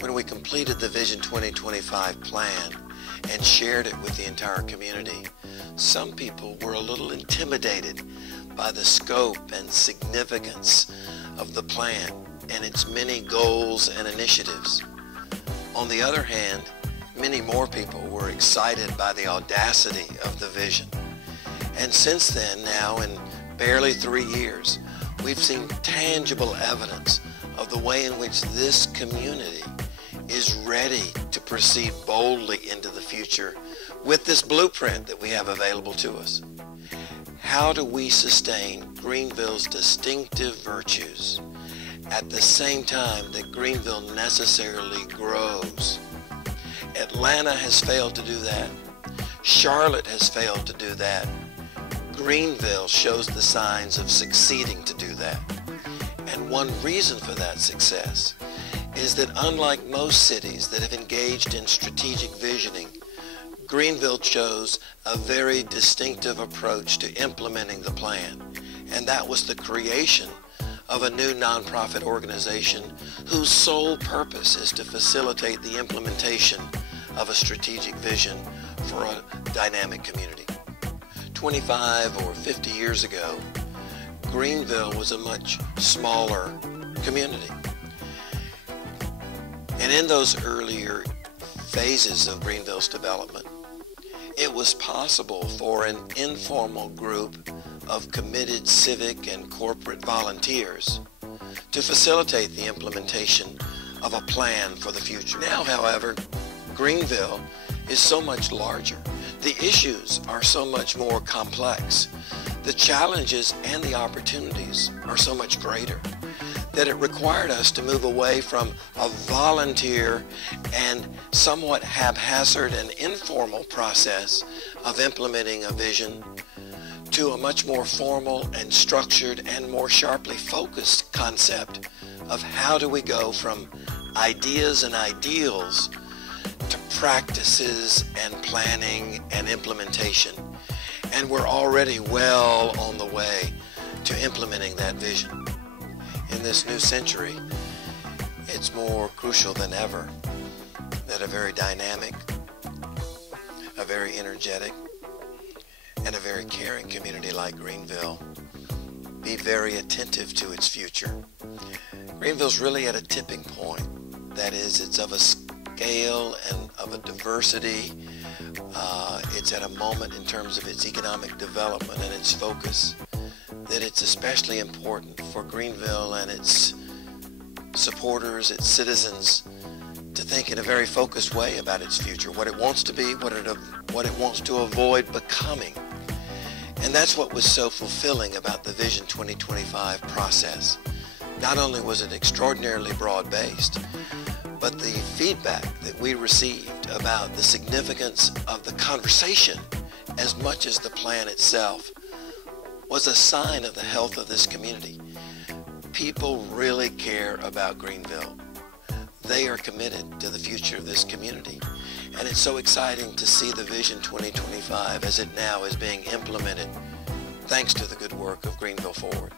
When we completed the Vision 2025 plan and shared it with the entire community, some people were a little intimidated by the scope and significance of the plan and its many goals and initiatives. On the other hand, many more people were excited by the audacity of the vision. And since then, now in barely 3 years, we've seen tangible evidence of the way in which this community is ready to proceed boldly into the future with this blueprint that we have available to us. How do we sustain Greenville's distinctive virtues at the same time that Greenville necessarily grows? Atlanta has failed to do that. Charlotte has failed to do that. Greenville shows the signs of succeeding to do that. And one reason for that success is that unlike most cities that have engaged in strategic visioning, Greenville chose a very distinctive approach to implementing the plan, and that was the creation of a new nonprofit organization whose sole purpose is to facilitate the implementation of a strategic vision for a dynamic community. 25 or 50 years ago, Greenville was a much smaller community. And in those earlier phases of Greenville's development, it was possible for an informal group of committed civic and corporate volunteers to facilitate the implementation of a plan for the future. Now, however, Greenville is so much larger. The issues are so much more complex. The challenges and the opportunities are so much greater that it required us to move away from a volunteer and somewhat haphazard and informal process of implementing a vision to a much more formal and structured and more sharply focused concept of how do we go from ideas and ideals to practices and planning and implementation. And we're already well on the way to implementing that vision. In this new century, it's more crucial than ever that a very dynamic, a very energetic, and a very caring community like Greenville be very attentive to its future. Greenville's really at a tipping point. That is, it's of a scale and of a diversity. It's at a moment in terms of its economic development and its focus that it's especially important for Greenville and its supporters, its citizens, to think in a very focused way about its future, what it wants to be, what it wants to avoid becoming. And that's what was so fulfilling about the Vision 2025 process. Not only was it extraordinarily broad-based, but the feedback that we received about the significance of the conversation as much as the plan itself was a sign of the health of this community. People really care about Greenville. They are committed to the future of this community. And it's so exciting to see the Vision 2025 as it now is being implemented thanks to the good work of Greenville Forward.